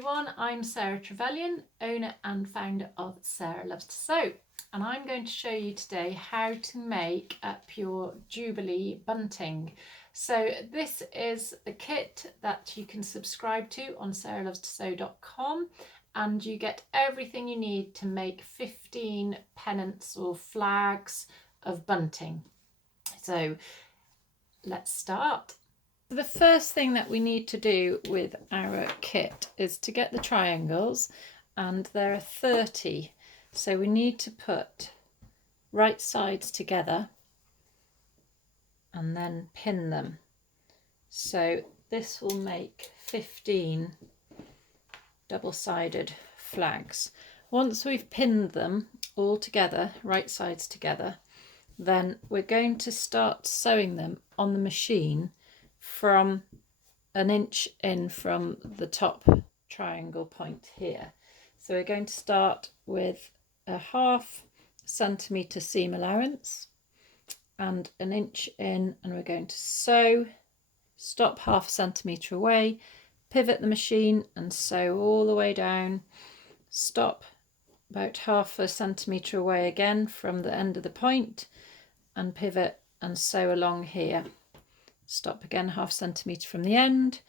everyone, I'm Sarah Trevelyan, owner and founder of Sarah Loves to Sew, and I'm going to show you today how to make up your Jubilee bunting. So this is a kit that you can subscribe to on sarahlovestosew.com, and you get everything you need to make 15 pennants or flags of bunting. So let's start. The first thing that we need to do with our kit is to get the triangles, and there are 30. So we need to put right sides together and then pin them. So this will make 15 double-sided flags. Once we've pinned them all together, right sides together, then we're going to start sewing them on the machine from an inch in from the top triangle point here. So we're going to start with a 1/2 centimetre seam allowance and an inch in, and we're going to sew, stop 1/2 centimetre away, pivot the machine and sew all the way down, stop about 1/2 centimetre away again from the end of the point and pivot and sew along here. Stop again 1/2 centimetre from the end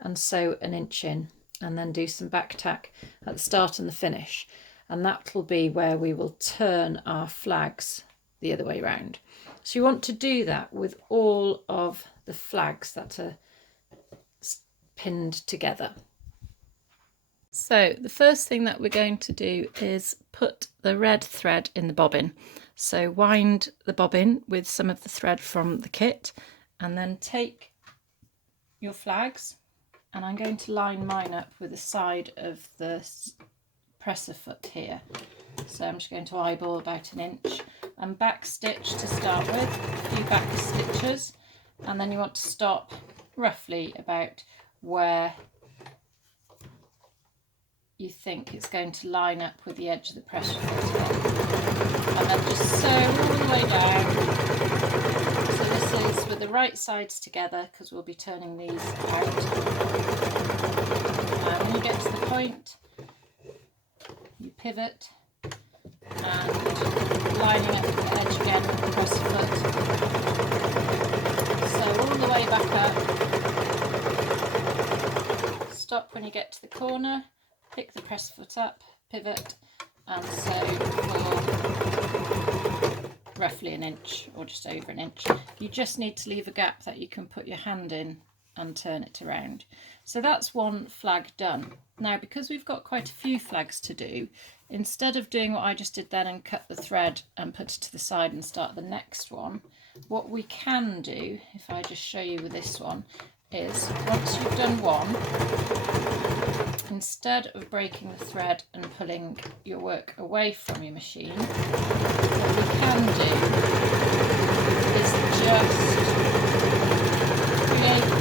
and sew an inch in, and then do some back tack at the start and the finish, and that will be where we will turn our flags the other way round. So you want to do that with all of the flags that are pinned together. So the first thing that we're going to do is put the red thread in the bobbin. So wind the bobbin with some of the thread from the kit, and then take your flags, and I'm going to line mine up with the side of the presser foot here. So I'm just going to eyeball about an inch and back stitch to start with, a few back stitches, and then you want to stop roughly about where you think it's going to line up with the edge of the presser foot here. And then just sew all the way down. So this is with the right sides together, because we'll be turning these out. And when you get to the point, you pivot and lining up the edge again with the presser foot. Sew all the way back up. Stop when you get to the corner, pick the presser foot up, pivot and sew for roughly an inch or just over an inch. You just need to leave a gap that you can put your hand in and turn it around. So that's one flag done. Now, because we've got quite a few flags to do, instead of doing what I just did then and cut the thread and put it to the side and start the next one, what we can do, if I just show you with this one, is once you've done one, instead of breaking the thread and pulling your work away from your machine, what we can do is just create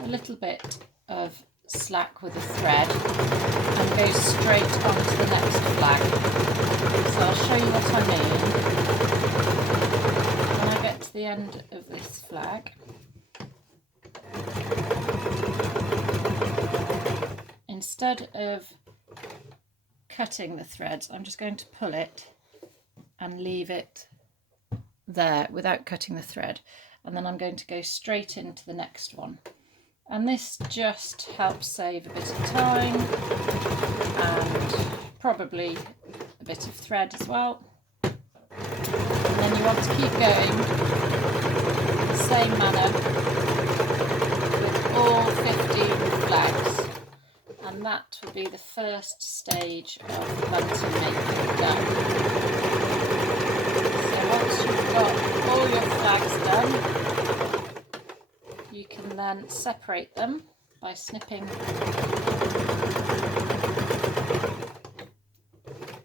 a little bit of slack with the thread and go straight onto the next flag. So I'll show you what I mean. When I get to the end of this flag, instead of cutting the threads, I'm just going to pull it and leave it there without cutting the thread, and then I'm going to go straight into the next one. And this just helps save a bit of time and probably a bit of thread as well. And then you want to keep going the same manner with all 15 flags, and that will be the first stage of the bunting making done. So once you've got all your flags done, you can then separate them by snipping.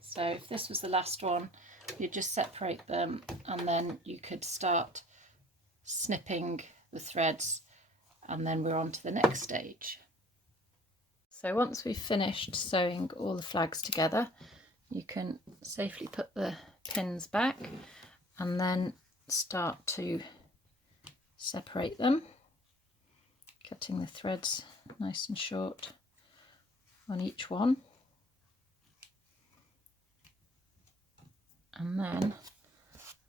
So if this was the last one, you just separate them, and then you could start snipping the threads, and then we're on to the next stage. So once we've finished sewing all the flags together, you can safely put the pins back and then start to separate them, cutting the threads nice and short on each one, and then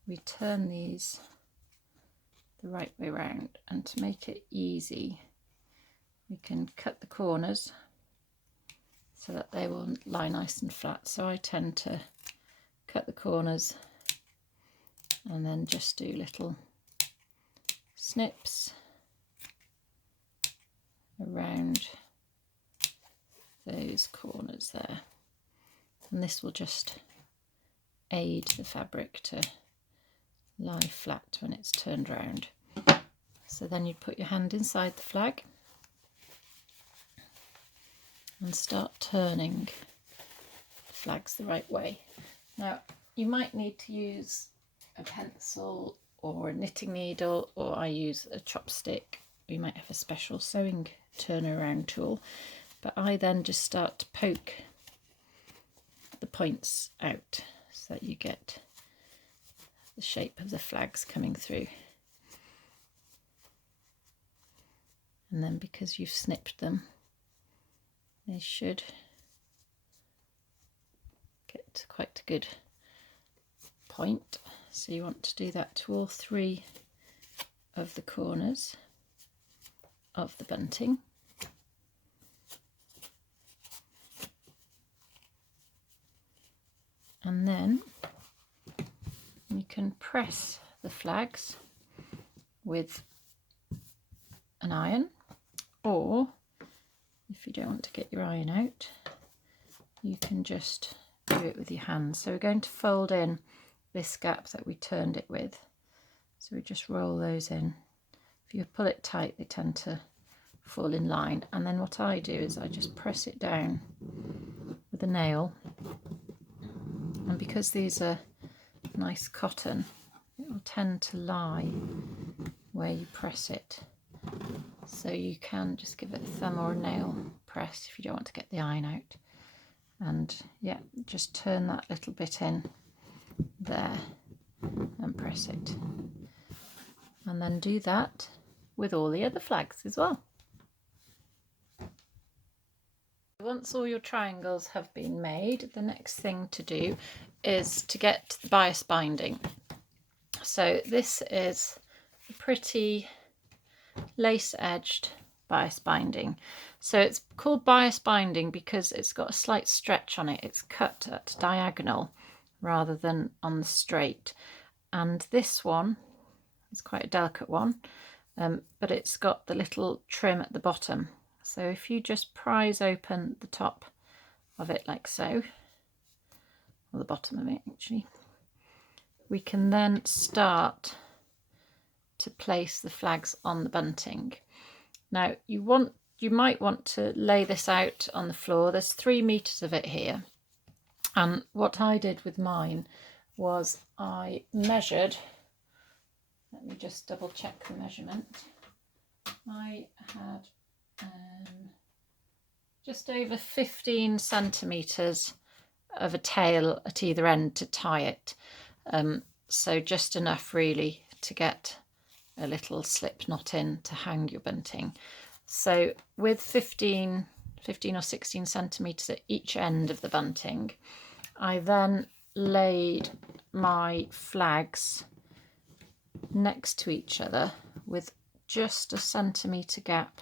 we turn these the right way round, and to make it easy we can cut the corners so that they will lie nice and flat. So I tend to cut the corners and then just do little snips around those corners there, and this will just aid the fabric to lie flat when it's turned round. So then you put your hand inside the flag and start turning the flags the right way. Now you might need to use a pencil or a knitting needle, or I use a chopstick. You might have a special sewing turner around tool, but I then just start to poke the points out so that you get the shape of the flags coming through. And then because you've snipped them, they should get to quite a good point. So you want to do that to all 3 of the corners of the bunting. And then you can press the flags with an iron, or if you don't want to get your iron out, you can just do it with your hands. So we're going to fold in this gap that we turned it with. So we just roll those in. If you pull it tight, they tend to fall in line. And then what I do is I just press it down with a nail. And because these are nice cotton, it will tend to lie where you press it. So you can just give it a thumb or a nail press if you don't want to get the iron out. And yeah, just turn that little bit in there and press it. And then do that with all the other flags as well. Once all your triangles have been made, the next thing to do is to get the bias binding. So this is a pretty lace-edged bias binding. So it's called bias binding because it's got a slight stretch on it. It's cut at diagonal rather than on the straight. And this one is quite a delicate one, but it's got the little trim at the bottom. So if you just prise open the top of it like so, or the bottom of it actually, we can then start to place the flags on the bunting. Now you might want to lay this out on the floor. There's 3 meters of it here, and what I did with mine was I measured, let me just double check the measurement. I had just over 15 centimeters of a tail at either end to tie it, so just enough really to get a little slip knot in to hang your bunting. So with 15 or 16 centimeters at each end of the bunting, I then laid my flags next to each other with just a centimetre gap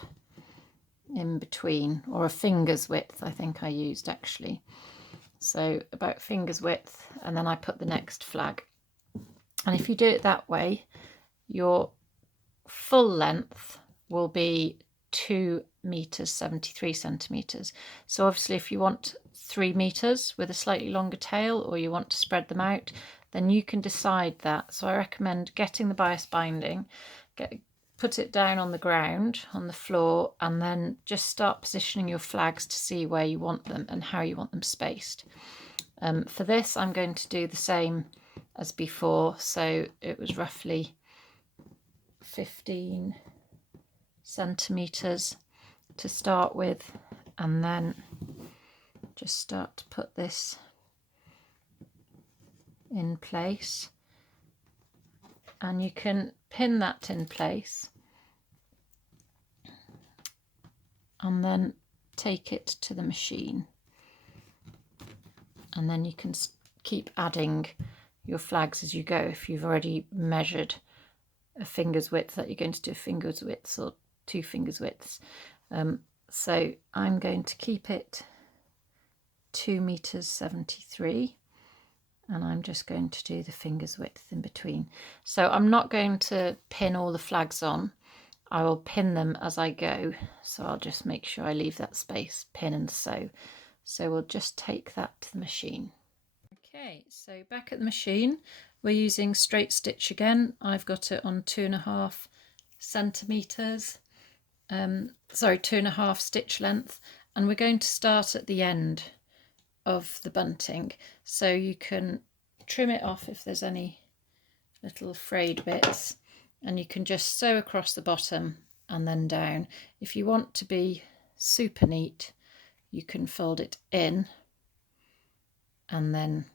in between, or a finger's width I think I used actually. So about finger's width, and then I put the next flag. And if you do it that way, your full length will be 2 meters 73 centimeters. So obviously if you want 3 meters with a slightly longer tail, or you want to spread them out, then you can decide that. So I recommend getting the bias binding, put it down on the ground, on the floor, and then just start positioning your flags to see where you want them and how you want them spaced. For this I'm going to do the same as before, so it was roughly 15 centimeters to start with, and then just start to put this in place, and you can pin that in place and then take it to the machine, and then you can keep adding your flags as you go. If you've already measured a finger's width, that you're going to do a finger's width or 2 fingers widths. So I'm going to keep it 2.73 meters, and I'm just going to do the finger's width in between. So I'm not going to pin all the flags on. I will pin them as I go, so I'll just make sure I leave that space, pin and sew. So we'll just take that to the machine. Okay, so back at the machine, we're using straight stitch again. I've got it on 2.5 centimeters, 2.5 stitch length, and we're going to start at the end of the bunting, so you can trim it off if there's any little frayed bits, and you can just sew across the bottom and then down. If you want to be super neat, you can fold it in and then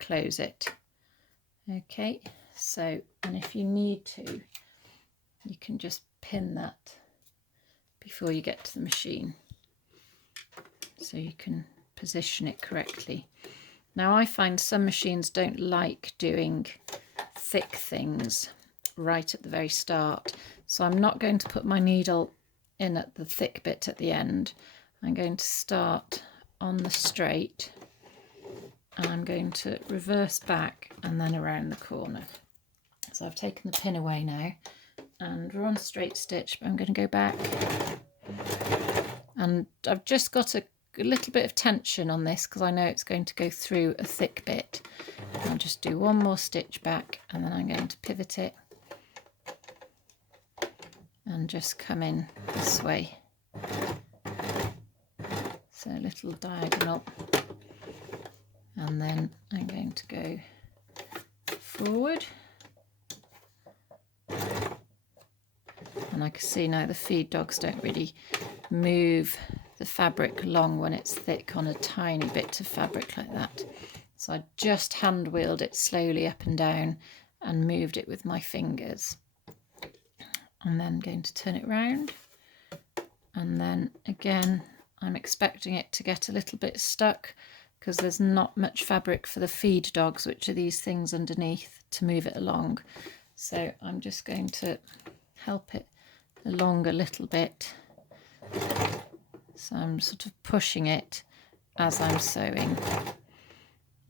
close it. Okay, so, and if you need to, you can just pin that before you get to the machine, so you can position it correctly. Now, I find some machines don't like doing thick things right at the very start, so I'm not going to put my needle in at the thick bit at the end. I'm going to start on the straight, and I'm going to reverse back and then around the corner. So I've taken the pin away now, and we're on straight stitch, but I'm going to go back, and I've just got a little bit of tension on this because I know it's going to go through a thick bit. I'll just do one more stitch back, and then I'm going to pivot it and just come in this way. So a little diagonal, and then I'm going to go forward, and I can see now the feed dogs don't really move the fabric along when it's thick on a tiny bit of fabric like that. So I just hand wheeled it slowly up and down and moved it with my fingers. And then I'm going to turn it round, and then again I'm expecting it to get a little bit stuck because there's not much fabric for the feed dogs, which are these things underneath, to move it along. So I'm just going to help it along a little bit. So I'm sort of pushing it as I'm sewing,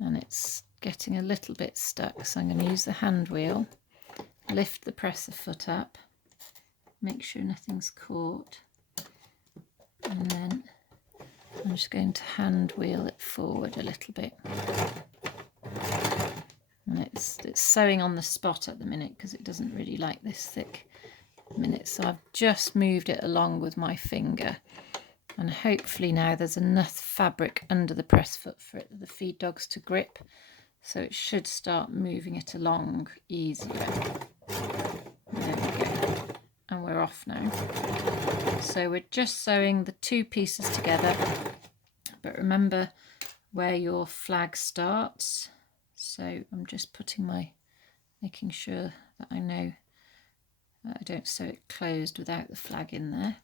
and it's getting a little bit stuck. So I'm going to use the hand wheel, lift the presser foot up, make sure nothing's caught, and then I'm just going to hand wheel it forward a little bit. And it's sewing on the spot at the minute because it doesn't really like this thick minute. So I've just moved it along with my finger, and hopefully now there's enough fabric under the press foot for the feed dogs to grip, so it should start moving it along easier. There we go, and we're off now. So we're just sewing the 2 pieces together, but remember where your flag starts. So I'm just making sure that I know that I don't sew it closed without the flag in there.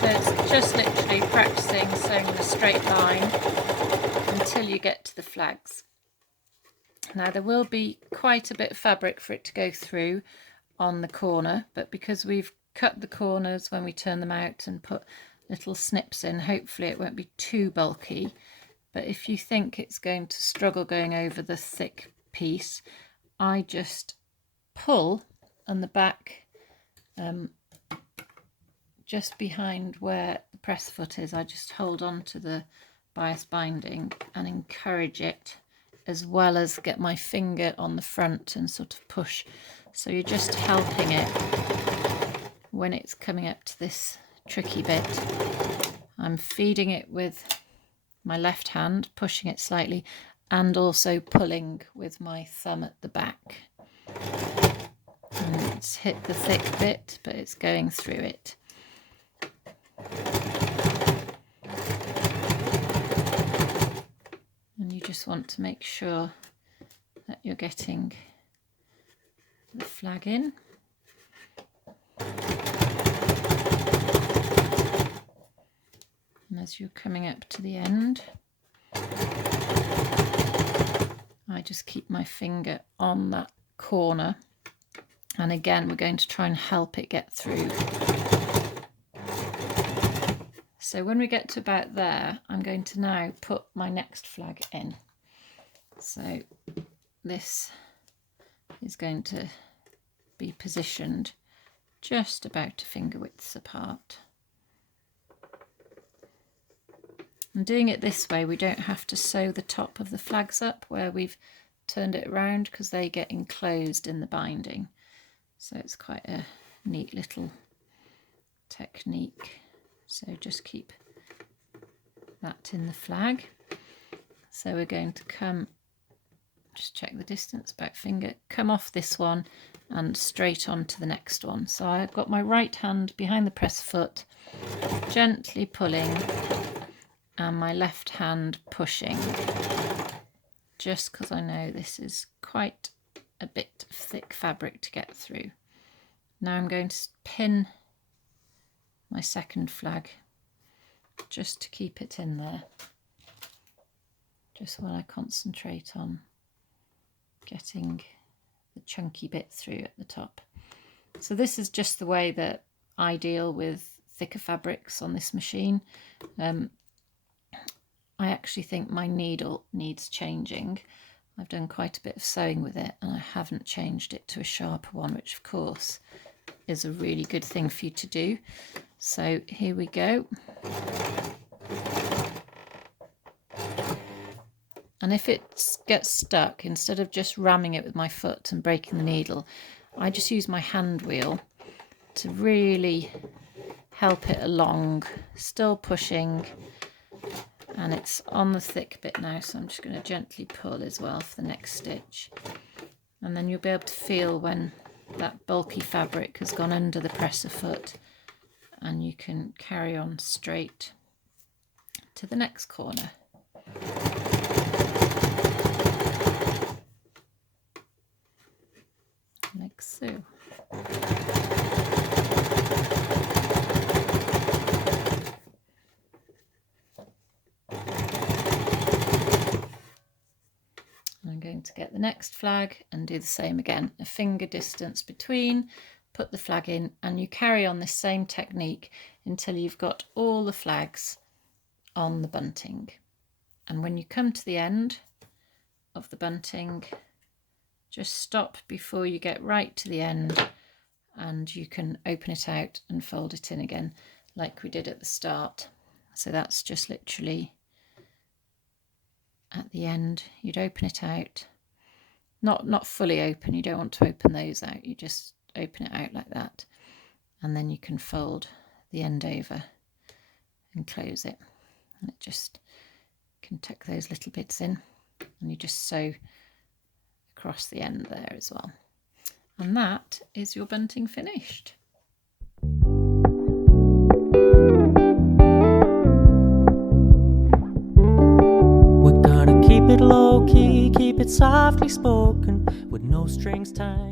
So it's just literally practicing sewing in a straight line until you get to the flags. Now there will be quite a bit of fabric for it to go through on the corner, but because we've cut the corners when we turn them out and put little snips in, hopefully it won't be too bulky. But if you think it's going to struggle going over the thick piece, I just pull on the back, just behind where the press foot is. I just hold on to the bias binding and encourage it, as well as get my finger on the front and sort of push. So you're just helping it when it's coming up to this tricky bit. I'm feeding it with my left hand, pushing it slightly, and also pulling with my thumb at the back. And it's hit the thick bit, but it's going through it. And you just want to make sure that you're getting the flag in. And as you're coming up to the end, I just keep my finger on that corner, and again we're going to try and help it get through. So when we get to about there, I'm going to now put my next flag in. So this is going to be positioned just about a finger widths apart. And doing it this way, we don't have to sew the top of the flags up where we've turned it around, because they get enclosed in the binding. So it's quite a neat little technique. So just keep that in the flag. So we're going to come, just check the distance, about finger, come off this one and straight on to the next one. So I've got my right hand behind the press foot, gently pulling, and my left hand pushing, just because I know this is quite a bit of thick fabric to get through. Now I'm going to pin my second flag just to keep it in there, just while I concentrate on getting the chunky bit through at the top. So this is just the way that I deal with thicker fabrics on this machine. I actually think my needle needs changing. I've done quite a bit of sewing with it, and I haven't changed it to a sharper one, which of course is a really good thing for you to do. So here we go. And if it gets stuck, instead of just ramming it with my foot and breaking the needle, I just use my hand wheel to really help it along, still pushing. And it's on the thick bit now, so I'm just going to gently pull as well for the next stitch. And then you'll be able to feel when that bulky fabric has gone under the presser foot, and you can carry on straight to the next corner. Like so. I'm going to get the next flag and do the same again, a finger distance between, put the flag in, and you carry on this same technique until you've got all the flags on the bunting. And when you come to the end of the bunting, just stop before you get right to the end, and you can open it out and fold it in again like we did at the start. So that's just literally at the end. You'd open it out, not fully open, you don't want to open those out, you just open it out like that, and then you can fold the end over and close it, and it just can tuck those little bits in, and you just sew across the end there as well. And that is your bunting finished. We're gonna keep it low key, keep it softly spoken, with no strings tied.